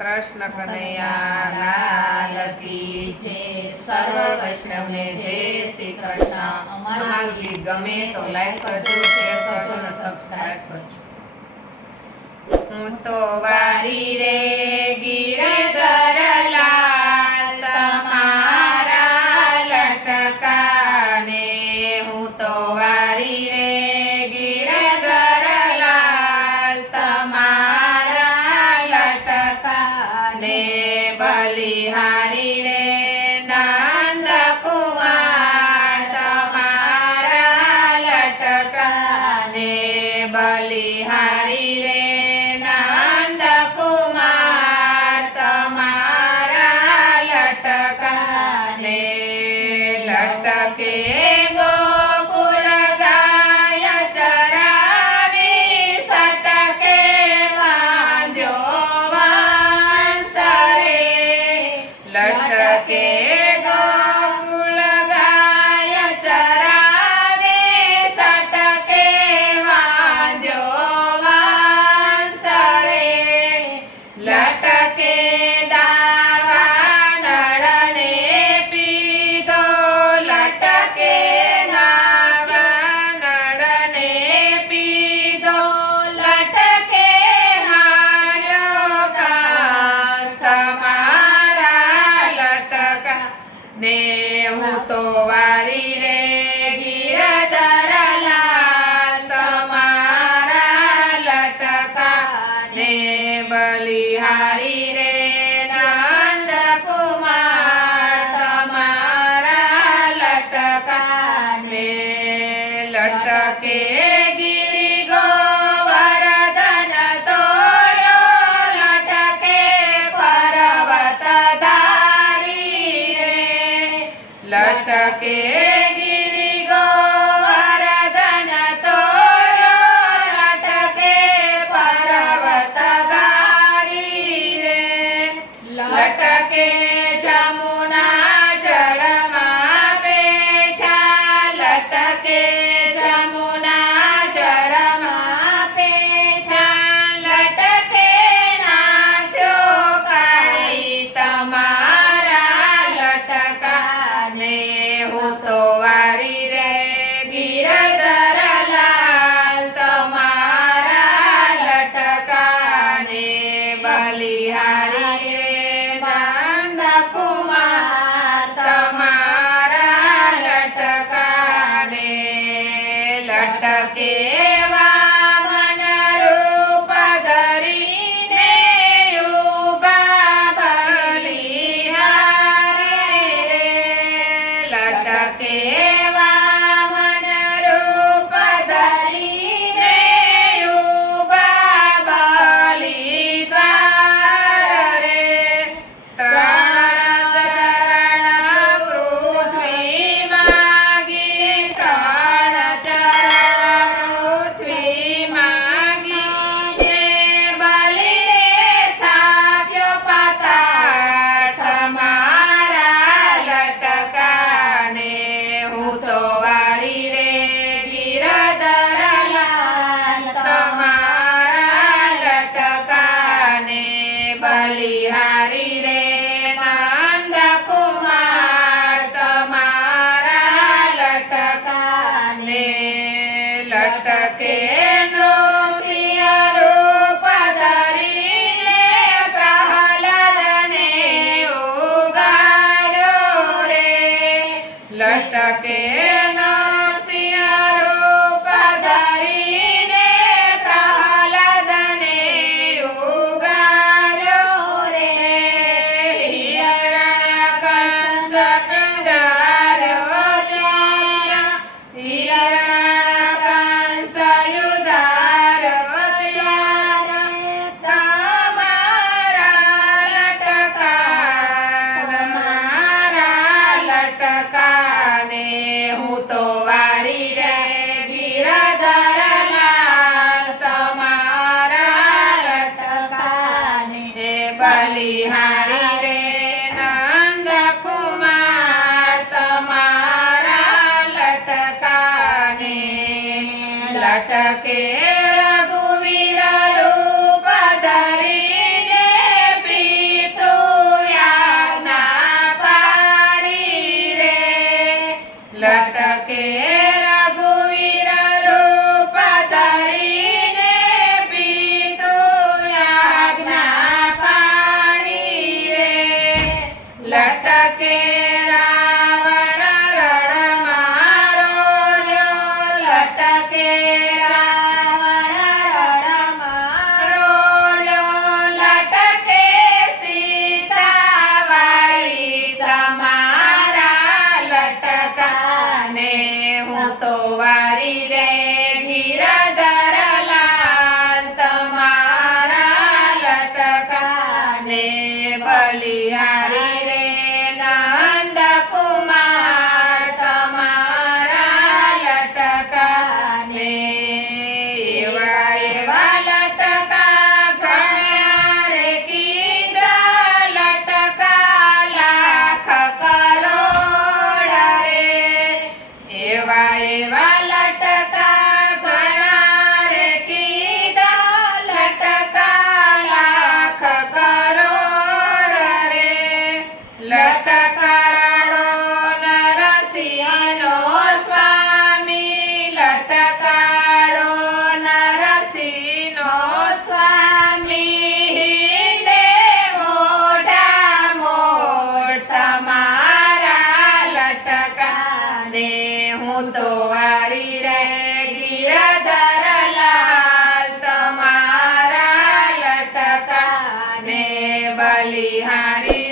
कृष्ण कन्हैया लाल की जय। सर्व वैष्णव ने जय श्री कृष्ण। અમારું ગીત ગમે તો લાઈક કરજો, શેર કરજો અને સબસ્ક્રાઇબ કરજો। હું તો વારી રે ગિરધર લાલ તમારા લટકાને, હું તો વારી રે ગિરધર લાલ તમારા લટકાને, બલિહારી રે નંદ કુમાર તમારા લટકાને, બલિહારી રે નંદ કુમાર તમારા લટકાને, લટકે ગોકુલ ગાય ચરાવી, સટકે સાંધ્યો વંશ રે, લટકે ગોકુલ ગાય ચરાવી, સટકે વાંધ્યો વંશ રે, લટકે દાવા નળને પીધો, લટકે દાવા નળને પીધો, લટકે હાર્યો કાસ તમારા લટકા ને, હું તો વારી રે ગિરધર લાલ તમારા લટકા ને, બલિહારી રે નંદ કુમાર તમારા લટકા ને, લટકે ગિરી ગોવર્ધન તોયો, લટકે પર્વત ધારી રે, લટકે ગિરી ગોવર્ધન તોયો, લટકે પર્વત ધારી રે, લટકે જમુના જળમાં બેઠા, લટકે જમુના જળમાં બેઠા, લટકે નાથ્યો કાળી તમારા લટકાને, હું તો વારી રે ગિરધર લાલ તમારા લટકાને, બલિહારી રે નંદ કુમાર તમારા લટકાને, લટકે વામન રૂપ ધરીને ઊભા બલિહારી રે, લટકે વામન રૂપ ધરીને ઊભા બલિદ્વાર રે, ત્રણ ચરણ પૃથ્વી માગી, ત્રણ ચરણ પૃથ્વી માગી, જે બલિએ સ્થાપ્યો પતાળ તમારા લટકાને, હું તો વારી રે ગિરધર લાલ તમારા લટકાને, બલિહારી રે નંદ કુમાર તમારા લટકાને, લટકે નૃસિંહ રૂપ ધરીને પ્રહલાદને ઉગાર્યો રે, લટકે નૃસિંહ રૂપ ધરીને પ્રહલાદને ઉગાર્યો રે, હિરણ્યકંસ કંગાર્યો ત્યાં, હિરણ્યકંસ યુધાર્યો ત્યાં, તમારા લટકાને, હું તો વારી રે ગિરધર લાલ તમારા લટકાને, બલિહારી રે નંદ કુમાર તમારા લટકાને, લટકે રઘુવીર રૂપ ધરીને પી ને બલિહારી રે નંદ કુમાર તમારા લટકા ને એવા એવા લટકા ઘણા રે કીધા લટકા લાખ કરોડ રે એવા એવા લટકા ઘણા રે કીધા લટકા લાખ કરોડ રે લટકાળો નરસિંહનો સ્વામી લટકાળો નરસિંહનો સ્વામી હિંડે મોઢા મોઢ તમારા લટકા ને હું તો વારી રે ગિરધર લાલ તમારા લટકા ને બલિહારી